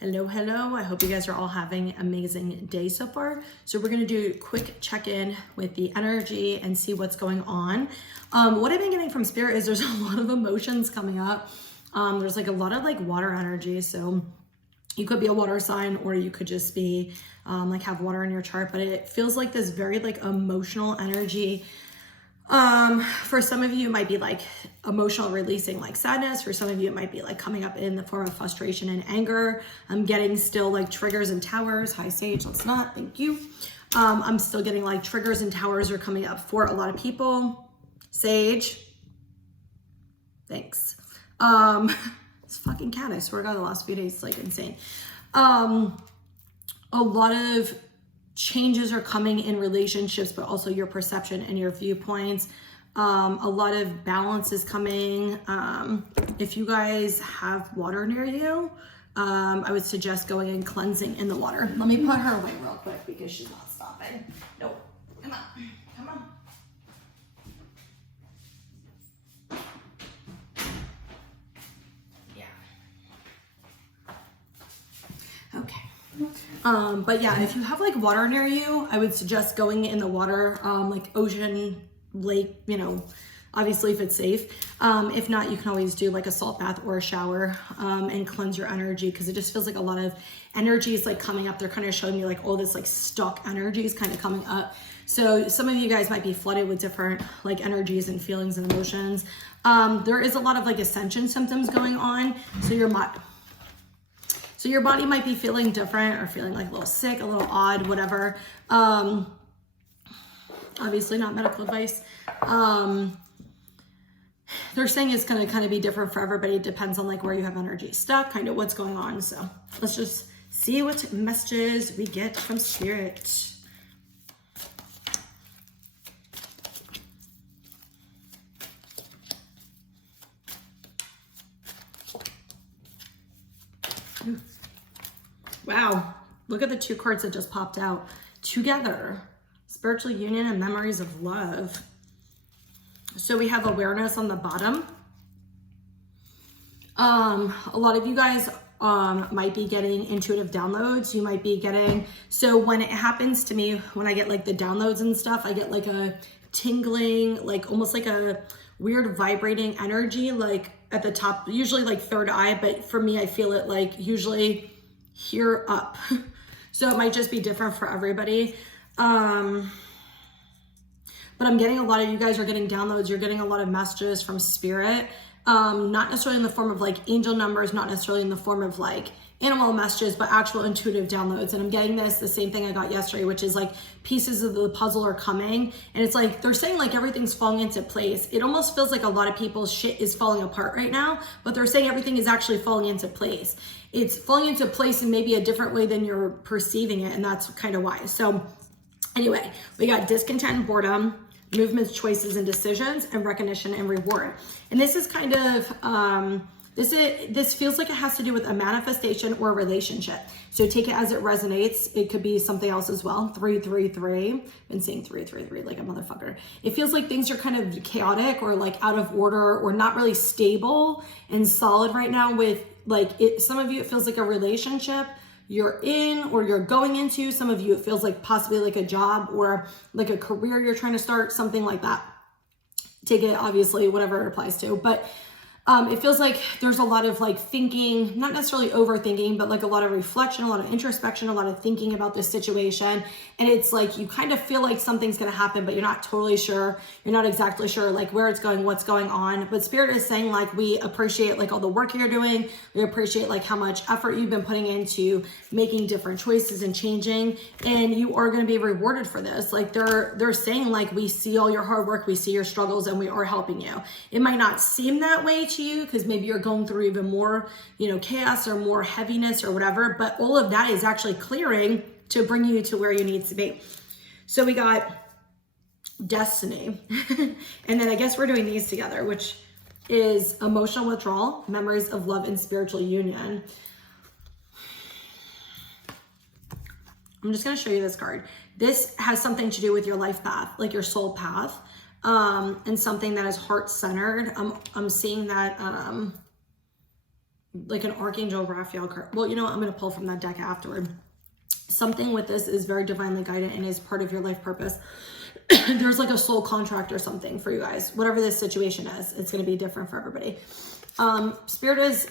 Hello, hello. I hope you guys are all having an amazing day so far. So we're going to do a quick check-in with the energy and see what's going on. What I've been getting from Spirit is there's a lot of emotions coming up. There's like a lot of like water energy. So you could be a water sign or you could just be like have water in your chart, but it feels like this very like emotional energy. For some of you, it might be like emotional releasing, like sadness. For some of you, it might be like coming up in the form of frustration and anger. I'm getting still like triggers and towers. Hi, Sage. Let's not. Thank you. I'm still getting like triggers and towers are coming up for a lot of people. Sage. Thanks. This fucking cat, I swear to God, the last few days is like insane. A lot of changes are coming in relationships, but also your perception and your viewpoints. A lot of balance is coming. If you guys have water near you, I would suggest going and cleansing in the water. Let me put her away real quick because she's not stopping. Nope. Come on. Come on. Yeah. Okay. But yeah, if you have like water near you, I would suggest going in the water, like ocean, lake, you know, obviously if it's safe. If not, you can always do like a salt bath or a shower, and cleanse your energy, because it just feels like a lot of energy is like coming up. They're kind of showing me like all this like stuck energy is kind of coming up. So some of you guys might be flooded with different like energies and feelings and emotions. There is a lot of like ascension symptoms going on. So your body might be feeling different or feeling like a little sick, a little odd, whatever. Obviously not medical advice. They're saying it's going to kind of be different for everybody. It depends on like where you have energy stuck, kind of what's going on. So let's just see what messages we get from Spirit. Wow, look at the two cards that just popped out. Together, spiritual union and memories of love. So we have awareness on the bottom. A lot of you guys might be getting intuitive downloads. You might be getting, so when it happens to me, when I get like the downloads and stuff, I get like a tingling, like almost like a weird vibrating energy, like at the top, usually like third eye, but for me, I feel it like usually here up. So it might just be different for everybody. But I'm getting a lot of you guys are getting downloads. You're getting a lot of messages from Spirit. Not necessarily in the form of like angel numbers, not necessarily in the form of like animal messages, but actual intuitive downloads. And I'm getting the same thing I got yesterday, which is like pieces of the puzzle are coming. And it's like, they're saying like everything's falling into place. It almost feels like a lot of people's shit is falling apart right now, but they're saying everything is actually falling into place. It's falling into place in maybe a different way than you're perceiving it. And that's kind of why. So anyway, we got discontent and boredom, movements, choices, and decisions, and recognition and reward. And this is kind of, this feels like it has to do with a manifestation or a relationship. So take it as it resonates. It could be something else as well. 333. I've been saying 333 like a motherfucker. It feels like things are kind of chaotic or like out of order or not really stable and solid right now with like some of you, it feels like a relationship you're in or you're going into. Some of you, it feels like possibly like a job or like a career you're trying to start, something like that. Take it, obviously, whatever it applies to. But it feels like there's a lot of like thinking, not necessarily overthinking, but like a lot of reflection, a lot of introspection, a lot of thinking about this situation. And it's like, you kind of feel like something's going to happen, but you're not totally sure. You're not exactly sure like where it's going, what's going on. But Spirit is saying like, we appreciate like all the work you're doing. We appreciate like how much effort you've been putting into making different choices and changing. And you are going to be rewarded for this. Like they're saying like, we see all your hard work, we see your struggles, and we are helping you. It might not seem that way to you because maybe you're going through even more, you know, chaos or more heaviness or whatever, but all of that is actually clearing to bring you to where you need to be. So we got destiny. And then I guess we're doing these together, which is emotional withdrawal, memories of love, and spiritual union. I'm just going to show you this card. This has something to do with your life path, like your soul path. And something that is heart-centered. I'm seeing that like an Archangel Raphael card. Well, you know what? I'm going to pull from that deck afterward. Something with this is very divinely guided and is part of your life purpose. There's like a soul contract or something for you guys. Whatever this situation is, it's going to be different for everybody. Spirit is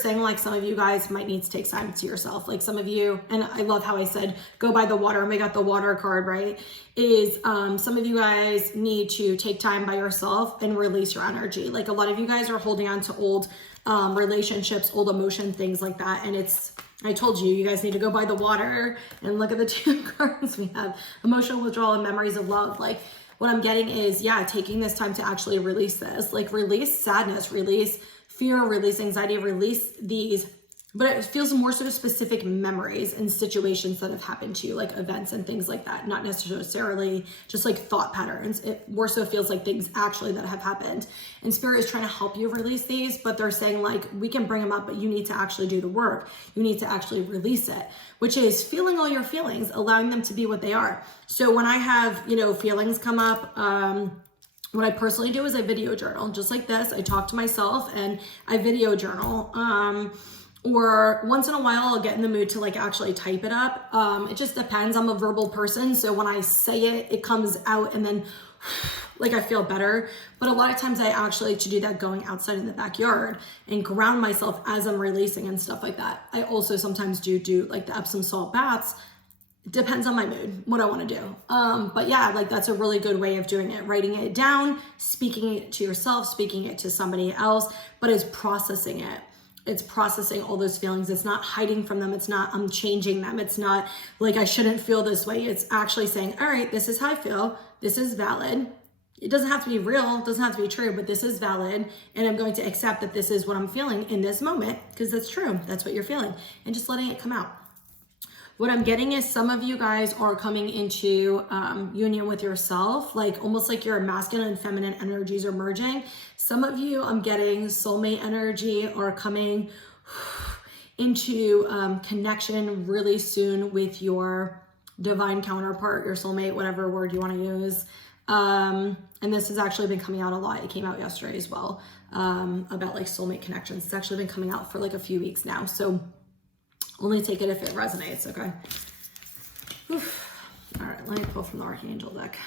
saying like some of you guys might need to take time to yourself. Like some of you, and I love how I said, go by the water, and we got the water card, right? Is some of you guys need to take time by yourself and release your energy. Like a lot of you guys are holding on to old relationships, old emotion, things like that. And I told you, you guys need to go by the water and look at the two cards we have: emotional withdrawal and memories of love. Like what I'm getting is, yeah, taking this time to actually release this, like release sadness, release fear, release anxiety, release these, but it feels more so specific memories and situations that have happened to you, like events and things like that, not necessarily just like thought patterns. It more so feels like things actually that have happened. And Spirit is trying to help you release these, but they're saying like, we can bring them up, but you need to actually do the work. You need to actually release it, which is feeling all your feelings, allowing them to be what they are. So when I have, you know, feelings come up, what I personally do is I video journal, just like this. I talk to myself and I video journal. Or once in a while, I'll get in the mood to like actually type it up. It just depends. I'm a verbal person. So when I say it, it comes out and then like I feel better. But a lot of times I actually like to do that going outside in the backyard and ground myself as I'm releasing and stuff like that. I also sometimes do like the Epsom salt baths. It depends on my mood, what I want to do. But yeah, like that's a really good way of doing it. Writing it down, speaking it to yourself, speaking it to somebody else, but it's processing it. It's processing all those feelings. It's not hiding from them. It's not, I'm changing them. It's not like I shouldn't feel this way. It's actually saying, all right, this is how I feel. This is valid. It doesn't have to be real. It doesn't have to be true, but this is valid. And I'm going to accept that this is what I'm feeling in this moment because that's true. That's what you're feeling. And just letting it come out. What I'm getting is some of you guys are coming into union with yourself, like almost like your masculine and feminine energies are merging. Some of you, I'm getting soulmate energy, are coming into connection really soon with your divine counterpart, your soulmate, whatever word you want to use. And this has actually been coming out a lot. It came out yesterday as well, about like soulmate connections. It's actually been coming out for like a few weeks now. So only take it if it resonates, okay? Oof. All right, let me pull from the Archangel deck.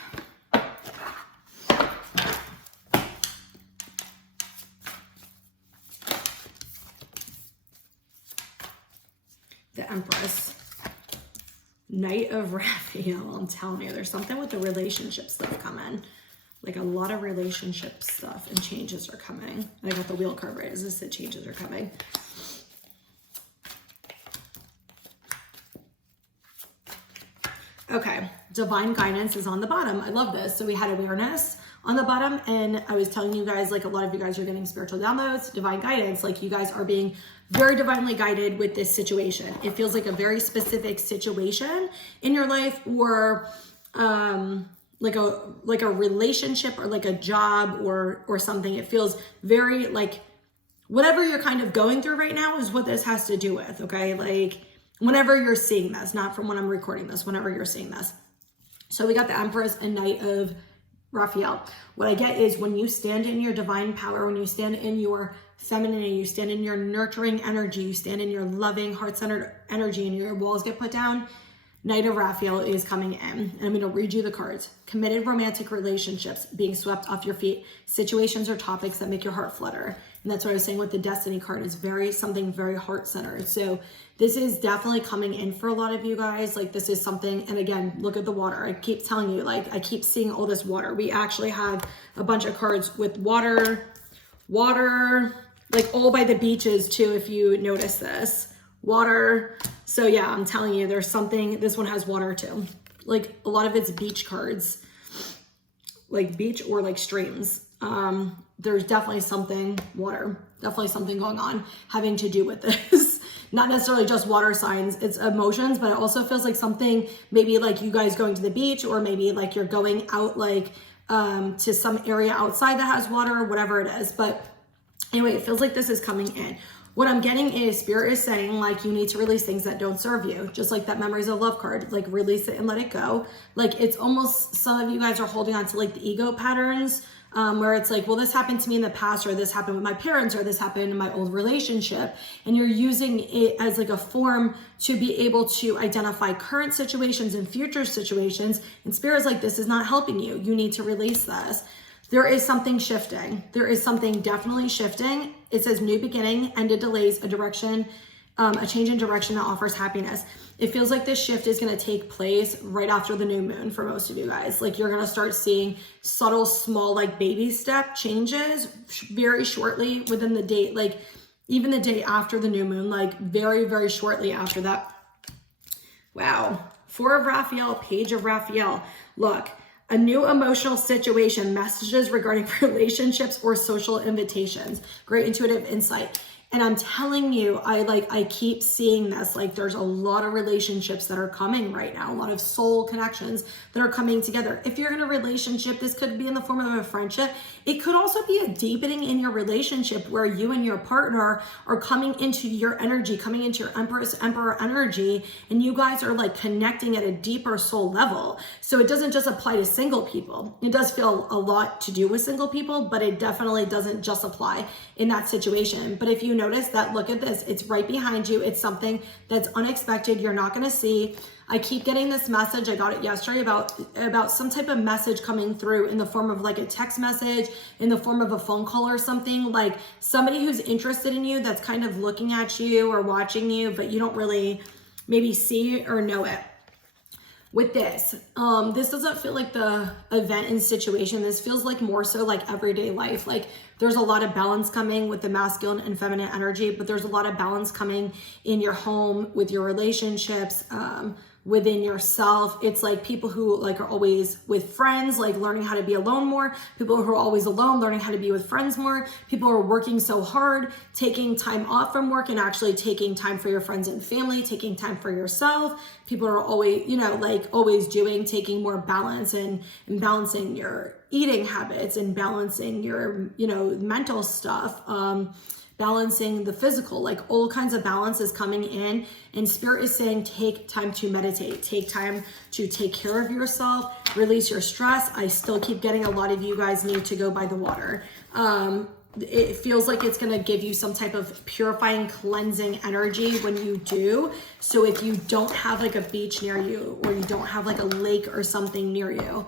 The Empress. Knight of Raphael. I'm telling you, there's something with the relationship stuff coming. Like a lot of relationship stuff and changes are coming. I got the wheel card right as this said changes are coming. Okay, divine guidance is on the bottom. I love this. So we had awareness on the bottom, and I was telling you guys, like a lot of you guys are getting spiritual downloads, divine guidance, like you guys are being very divinely guided with this situation. It feels like a very specific situation in your life, or like a relationship or like a job or something. It feels very like whatever you're kind of going through right now is what this has to do with, okay? Like whenever you're seeing this, not from when I'm recording this, whenever you're seeing this. So we got the Empress and Knight of Raphael. What I get is when you stand in your divine power, when you stand in your femininity, you stand in your nurturing energy, you stand in your loving, heart-centered energy, and your walls get put down, Knight of Raphael is coming in. And I'm going to read you the cards. Committed romantic relationships, being swept off your feet, situations or topics that make your heart flutter. And that's what I was saying with the Destiny card, is something very heart-centered. So this is definitely coming in for a lot of you guys. Like this is something, and again, look at the water. I keep telling you, like I keep seeing all this water. We actually have a bunch of cards with water, like all by the beaches too, if you notice this. Water. So yeah, I'm telling you, there's something, this one has water too. Like a lot of it's beach cards, like beach or like streams. There's definitely something, water, definitely something going on having to do with this. Not necessarily just water signs, it's emotions, but it also feels like something, maybe like you guys going to the beach, or maybe like you're going out like to some area outside that has water, whatever it is. But anyway, it feels like this is coming in. What I'm getting is Spirit is saying like you need to release things that don't serve you. Just like that Memories of Love card, like release it and let it go. Like it's almost, some of you guys are holding on to like the ego patterns where it's like, well, this happened to me in the past, or this happened with my parents, or this happened in my old relationship. And you're using it as like a form to be able to identify current situations and future situations. And Spirit's like, this is not helping you. You need to release this. There is something shifting. There is something definitely shifting. It says new beginning, ended delays, a direction, a change in direction that offers happiness. It feels like this shift is going to take place right after the new moon for most of you guys. Like you're going to start seeing subtle, small, like baby step changes very shortly within the date, like even the day after the new moon, like very, very shortly after that. Wow. Four of Raphael, Page of Raphael. Look, a new emotional situation, messages regarding relationships or social invitations. Great intuitive insight. And I'm telling you, I keep seeing this, like there's a lot of relationships that are coming right now, a lot of soul connections that are coming together. If you're in a relationship, this could be in the form of a friendship. It could also be a deepening in your relationship where you and your partner are coming into your energy, coming into your Empress, Emperor energy, and you guys are like connecting at a deeper soul level. So it doesn't just apply to single people. It does feel a lot to do with single people, but it definitely doesn't just apply in that situation. But if you notice that, look at this, it's right behind you. It's something that's unexpected. You're not going to see. I keep getting this message. I got it yesterday about some type of message coming through in the form of like a text message, in the form of a phone call or something, like somebody who's interested in you that's kind of looking at you or watching you, but you don't really maybe see or know it. With this doesn't feel like the event and situation. This feels like more so like everyday life. Like there's a lot of balance coming with the masculine and feminine energy, but there's a lot of balance coming in your home, with your relationships, within yourself. It's like people who like are always with friends, like learning how to be alone more. People who are always alone, learning how to be with friends more. People who are working so hard, taking time off from work and actually taking time for your friends and family, taking time for yourself. People are always, always taking more balance and balancing your eating habits and balancing your, mental stuff. Balancing the physical, like all kinds of balance is coming in, and Spirit is saying take time to meditate, take time to take care of yourself, release your stress. I still keep getting a lot of you guys need to go by the water. It feels like it's going to give you some type of purifying, cleansing energy when you do. So if you don't have like a beach near you, or you don't have like a lake or something near you,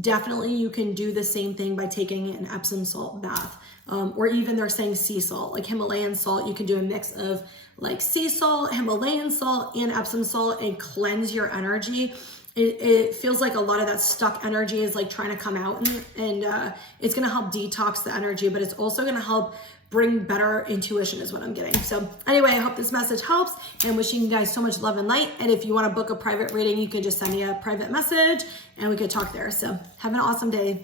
definitely you can do the same thing by taking an Epsom salt bath. Or even they're saying sea salt, like Himalayan salt. You can do a mix of like sea salt, Himalayan salt, and Epsom salt and cleanse your energy. It feels like a lot of that stuck energy is like trying to come out, and it's going to help detox the energy, but it's also going to help bring better intuition is what I'm getting. So anyway, I hope this message helps, and wishing you guys so much love and light. And if you want to book a private reading, you can just send me a private message and we could talk there. So have an awesome day.